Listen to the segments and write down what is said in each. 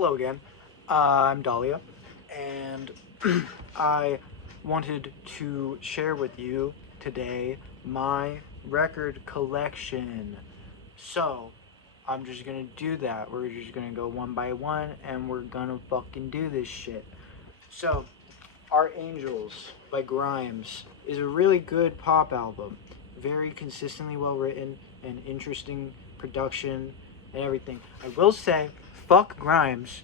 Hello again. I'm Dahlia, and I wanted to share with you today my record collection. So, I'm just gonna do that. We're just gonna go one by one, and we're gonna fucking do this shit. So, Our Angels by Grimes is a really good pop album. Very consistently well written and interesting production and everything. I will say, fuck Grimes.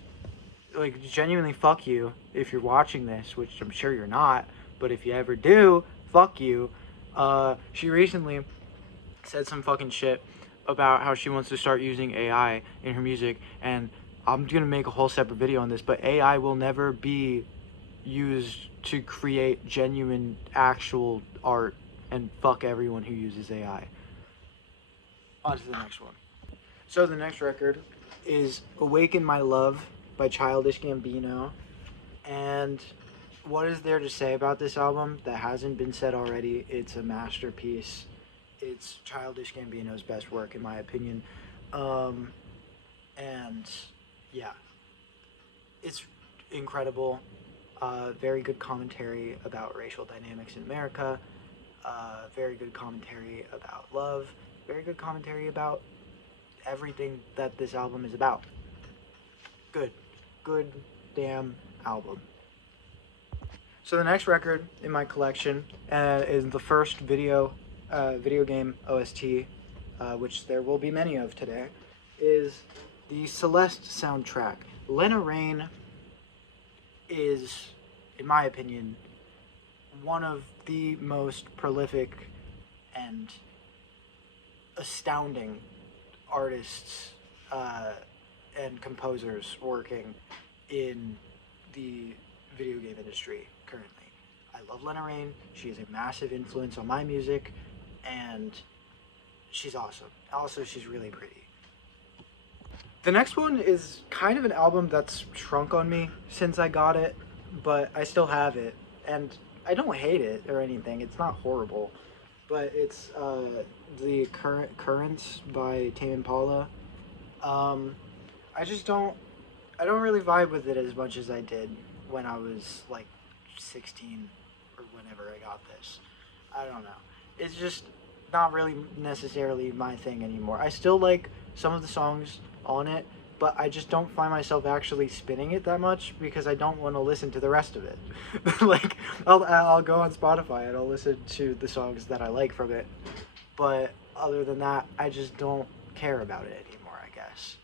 Like, genuinely fuck you if you're watching this, which I'm sure you're not, but if you ever do, fuck you. She recently said some fucking shit about how she wants to start using AI in her music, and I'm gonna make a whole separate video on this, but AI will never be used to create genuine, actual art, and fuck everyone who uses AI. On to the next one. So the next record is Awaken My Love by Childish Gambino. And what is there to say about this album that hasn't been said already? It's a masterpiece. It's Childish Gambino's best work, in my opinion. And yeah, it's incredible. Very good commentary about racial dynamics in America. Very good commentary about love. Very good commentary about everything that this album is about. Good damn album. So the next record in my collection is the first video game OST, which there will be many of today, is the Celeste soundtrack. Lena Raine is, in my opinion, one of the most prolific and astounding artists and composers working in the video game industry currently. I love Lena Raine. She is a massive influence on my music, and she's awesome. Also, she's really pretty. The next one is kind of an album that's shrunk on me since I got it, but I still have it, and I don't hate it or anything. It's not horrible, but it's the Currents by Tame Impala. I don't really vibe with it as much as I did when I was like 16 or whenever I got this. I don't know. It's just not really necessarily my thing anymore. I still like some of the songs on it, but I just don't find myself actually spinning it that much because I don't want to listen to the rest of it. Like, I'll go on Spotify and I'll listen to the songs that I like from it, but other than that, I just don't care about it anymore, I guess.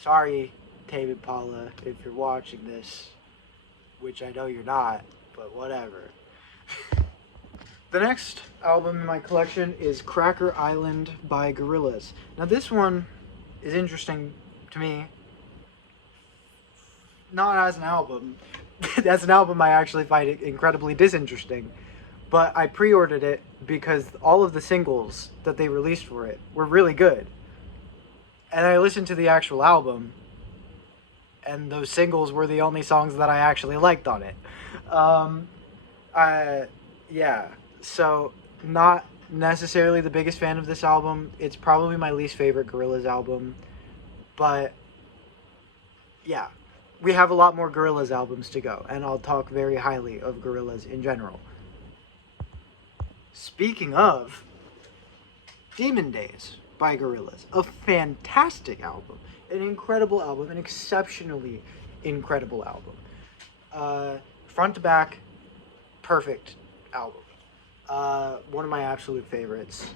Sorry, Tame Impala, if you're watching this, which I know you're not, but whatever. The next album in my collection is Cracker Island by Gorillaz. Now this one is interesting to me, not as an album. As an album, I actually find it incredibly disinteresting, but I pre-ordered it because all of the singles that they released for it were really good. And I listened to the actual album, and those singles were the only songs that I actually liked on it. Yeah, so not necessarily the biggest fan of this album. It's probably my least favorite Gorillaz album, but yeah, we have a lot more Gorillaz albums to go, and I'll talk very highly of Gorillaz in general. Speaking of, Demon Days by Gorillaz, a fantastic album, an incredible album, an exceptionally incredible album. Front to back, perfect album. One of my absolute favorites.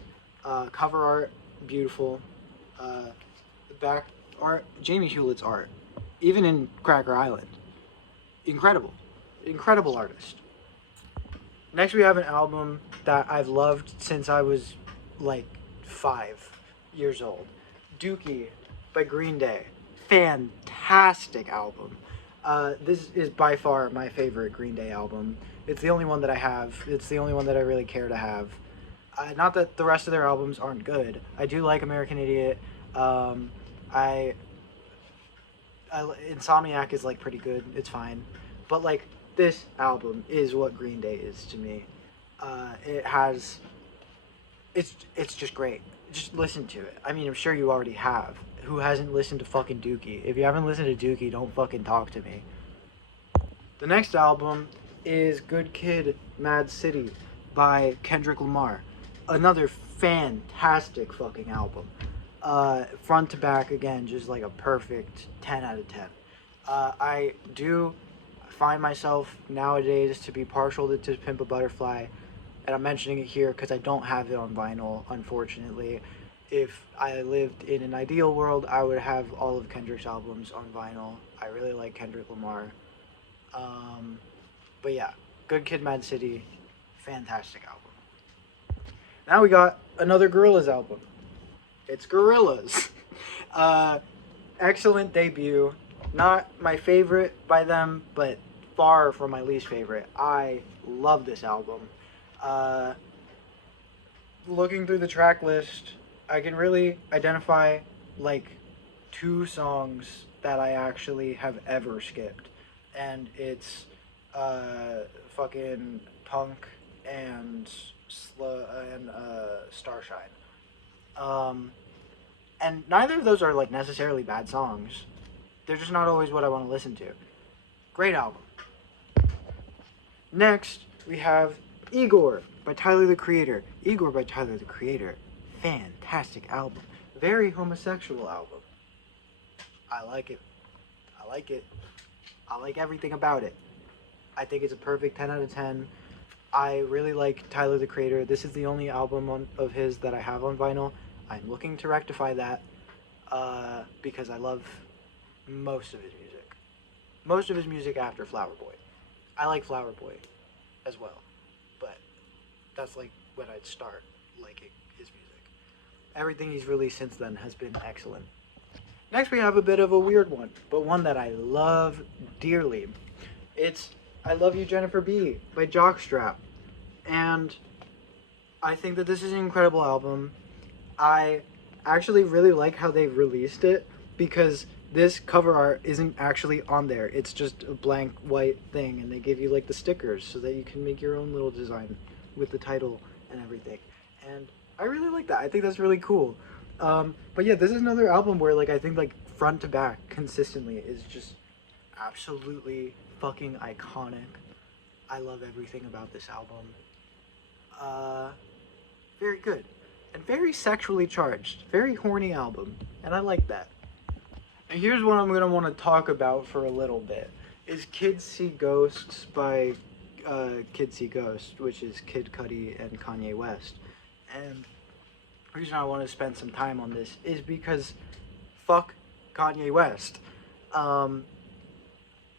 Cover art, beautiful. The back art, Jamie Hewlett's art, even in Cracker Island, incredible. Incredible artist. Next, we have an album that I've loved since I was like 5 years old. Dookie by Green Day. Fantastic album. This is by far my favorite Green Day album. It's the only one that I have. It's the only one that I really care to have. Not that the rest of their albums aren't good. I do like American Idiot. Insomniac is like pretty good. It's fine. But like, this album is what Green Day is to me. It's just great. Just listen to it. I mean, I'm sure you already have. who hasn't listened to fucking Dookie. If you haven't listened to Dookie, don't fucking talk to me. The next album is Good Kid, Mad City by Kendrick Lamar. Another fantastic fucking album. Front to back, again, just like a perfect 10 out of 10. I do find myself nowadays to be partial to Pimp a Butterfly, and I'm mentioning it here because I don't have it on vinyl, unfortunately. If I lived in an ideal world, I would have all of Kendrick's albums on vinyl. I really like Kendrick Lamar. But yeah, Good Kid, Mad City, fantastic album. Now we got another Gorillaz album. It's Gorillaz. Excellent debut. Not my favorite by them, but far from my least favorite. I love this album. Looking through the track list, I can really identify like 2 songs that I actually have ever skipped. And it's fucking Punk and Starshine. And neither of those are like necessarily bad songs. They're just not always what I want to listen to. Great album. Next, we have Igor by Tyler the Creator. Igor by Tyler the Creator. Fantastic album. Very homosexual album. I like it. I like it. I like everything about it. I think it's a perfect 10 out of 10. I really like Tyler the Creator. This is the only album of his that I have on vinyl. I'm looking to rectify that because I love most of his music. Most of his music after Flower Boy. I like Flower Boy as well, but that's like when I'd start liking his music. Everything he's released since then has been excellent. Next we have a bit of a weird one, but one that I love dearly. It's I Love You, Jennifer B. by Jockstrap. And I think that this is an incredible album. I actually really like how they released it because this cover art isn't actually on there. It's just a blank white thing, and they give you like the stickers so that you can make your own little design with the title and everything. And I really like that. I think that's really cool. But yeah, this is another album where like I think like front to back consistently is just absolutely fucking iconic. I love everything about this album. Very good. And very sexually charged. Very horny album. And I like that. And here's what I'm going to want to talk about for a little bit. Is Kids See Ghosts by Kids See Ghost, which is Kid Cudi and Kanye West. And the reason I want to spend some time on this is because fuck Kanye West.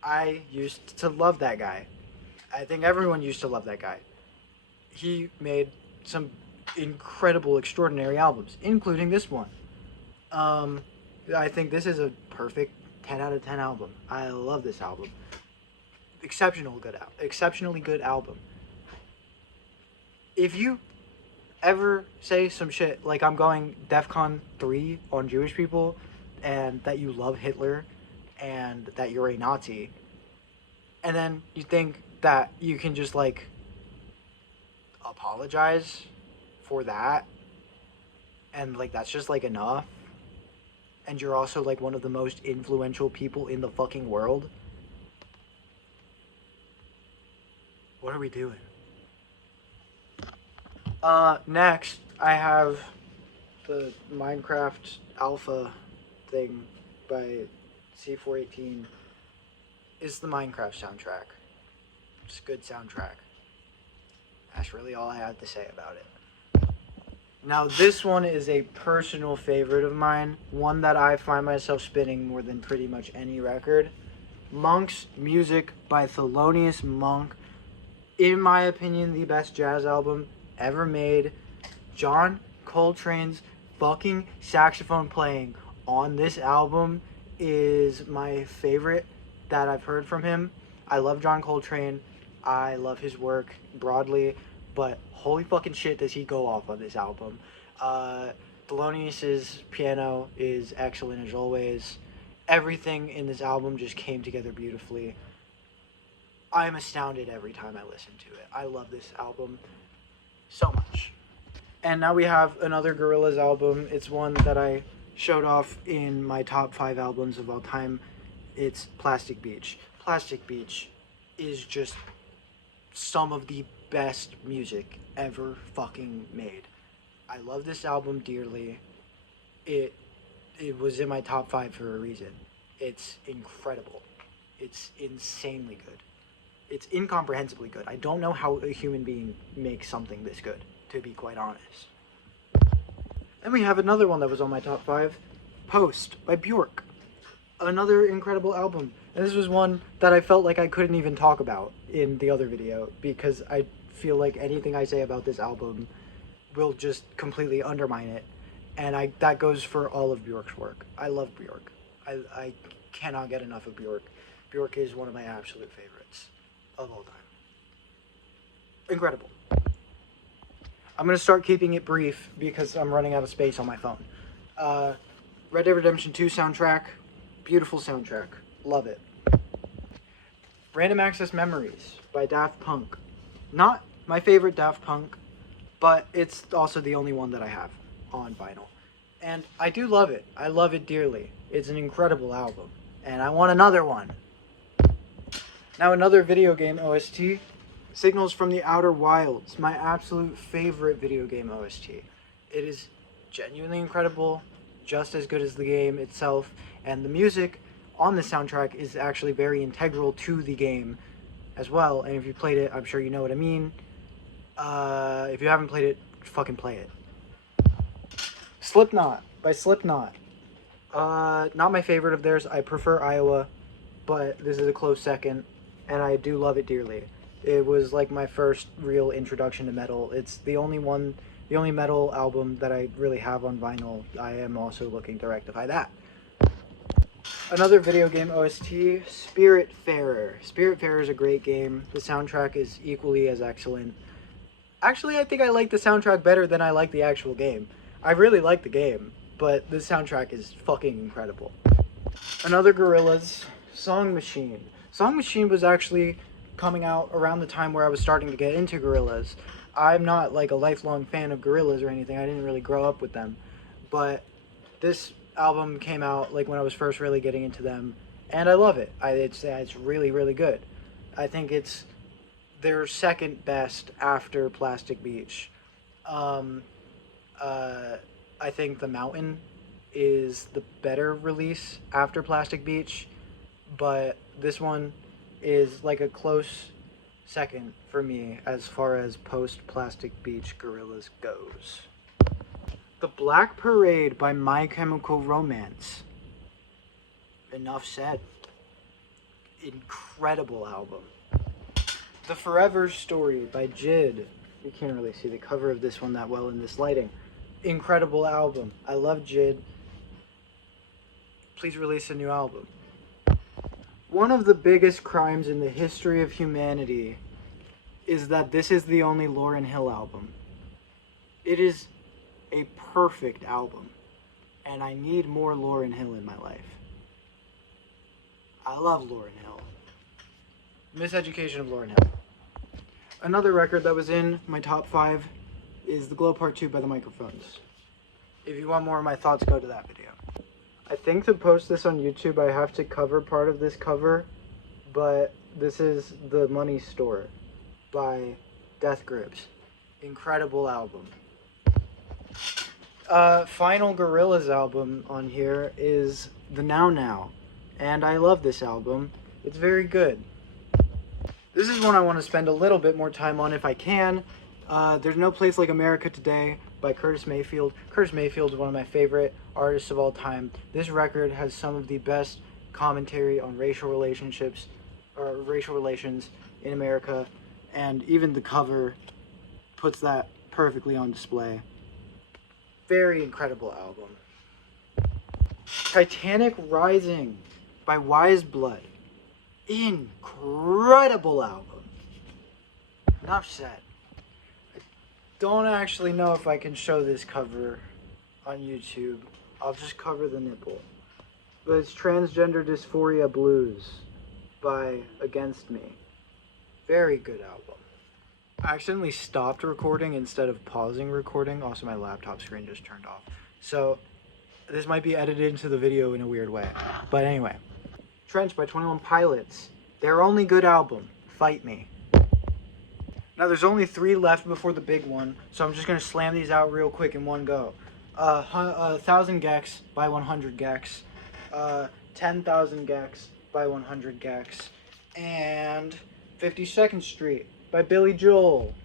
I used to love that guy. I think everyone used to love that guy. He made some incredible, extraordinary albums, including this one. I think this is a perfect 10 out of 10 album. I love this album. Exceptionally good album. If you ever say some shit like I'm going DEFCON 3 on Jewish people and that you love Hitler and that you're a Nazi, and then you think that you can just like apologize for that and like that's just like enough, and you're also like one of the most influential people in the fucking world, what are we doing? Next I have the Minecraft Alpha thing by C418. Is the Minecraft soundtrack. It's a good soundtrack. That's really all I have to say about it. Now this one is a personal favorite of mine, one that I find myself spinning more than pretty much any record. Monk's Music by Thelonious Monk. In my opinion, the best jazz album ever made. John Coltrane's fucking saxophone playing on this album is my favorite that I've heard from him. I love John Coltrane. I love his work broadly, but holy fucking shit does he go off on this album. Thelonious's piano is excellent as always. Everything in this album just came together beautifully. I'm astounded every time I listen to it. I love this album so much. And now we have another Gorillaz album. It's one that I showed off in my top 5 albums of all time, it's Plastic Beach. Plastic Beach is just some of the best music ever fucking made. I love this album dearly. It was in my top 5 for a reason. It's incredible. It's insanely good. It's incomprehensibly good. I don't know how a human being makes something this good, to be quite honest. Then we have another one that was on my top 5, Post by Bjork. Another incredible album. And this was one that I felt like I couldn't even talk about in the other video, because I feel like anything I say about this album will just completely undermine it. And that goes for all of Bjork's work. I love Bjork. I cannot get enough of Bjork. Bjork is one of my absolute favorites of all time. Incredible. I'm going to start keeping it brief because I'm running out of space on my phone. Red Dead Redemption 2 soundtrack. Beautiful soundtrack. Love it. Random Access Memories by Daft Punk. Not my favorite Daft Punk, but it's also the only one that I have on vinyl. And I do love it. I love it dearly. It's an incredible album. And I want another one. Now another video game OST. Signals from the Outer Wilds. My absolute favorite video game OST. It is genuinely incredible. Just as good as the game itself. And the music on the soundtrack is actually very integral to the game as well. And if you played it, I'm sure you know what I mean. If you haven't played it, fucking play it. Slipknot by Slipknot. Not my favorite of theirs. I prefer Iowa, but this is a close second, and I do love it dearly. It was like my first real introduction to metal. It's the only metal album that I really have on vinyl. I am also looking to rectify that. Another video game OST, Spiritfarer. Spiritfarer is a great game. The soundtrack is equally as excellent. Actually, I think I like the soundtrack better than I like the actual game. I really like the game, but the soundtrack is fucking incredible. Another Gorillaz, Song Machine. Song Machine was actually coming out around the time where I was starting to get into Gorillaz. I'm not like a lifelong fan of Gorillaz or anything. I didn't really grow up with them. But this album came out like when I was first really getting into them, and I love it. It's really, really good. I think it's their second best after Plastic Beach. I think The Mountain is the better release after Plastic Beach, but this one is like a close second for me as far as post-Plastic Beach Gorillaz goes. The Black Parade by My Chemical Romance. Enough said. Incredible album. The Forever Story by JID. You can't really see the cover of this one that well in this lighting. Incredible album. I love JID. Please release a new album. One of the biggest crimes in the history of humanity is that this is the only Lauryn Hill album. It is a perfect album, and I need more Lauryn Hill in my life. I love Lauryn Hill. Miseducation of Lauryn Hill. Another record that was in my top 5 is The Glow Part 2 by The Microphones. If you want more of my thoughts, go to that video. I think to post this on YouTube, I have to cover part of this cover, but this is The Money Store by Death Grips. Incredible album. Final Gorillaz album on here is The Now Now, and I love this album. It's very good. This is one I want to spend a little bit more time on if I can. There's No Place Like America Today by Curtis Mayfield. Curtis Mayfield is one of my favorite artists of all time. This record has some of the best commentary on racial relationships, or racial relations in America, and even the cover puts that perfectly on display. Very incredible album. Titanic Rising by Wise Blood. Incredible album. Enough said. I don't actually know if I can show this cover on YouTube. I'll just cover the nipple. But it's Transgender Dysphoria Blues by Against Me. Very good album. I accidentally stopped recording instead of pausing recording. Also, my laptop screen just turned off. So, This might be edited into the video in a weird way. But anyway. Trench by 21 Pilots. Their only good album. Fight Me. Now there's only 3 left before the big one, so I'm just going to slam these out real quick in one go. 1,000 Gex by 100 Gex. 10,000 Gex by 100 Gex. And 52nd Street by Billy Joel.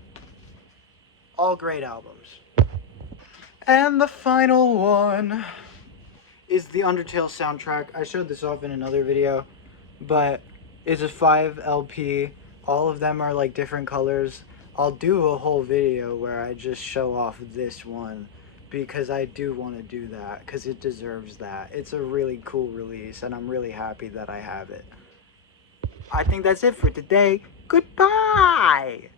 All great albums. And the final one is the Undertale soundtrack. I showed this off in another video, but it's a 5 LP. All of them are like different colors. I'll do a whole video where I just show off this one because I do want to do that because it deserves that. It's a really cool release and I'm really happy that I have it. I think that's it for today. Goodbye!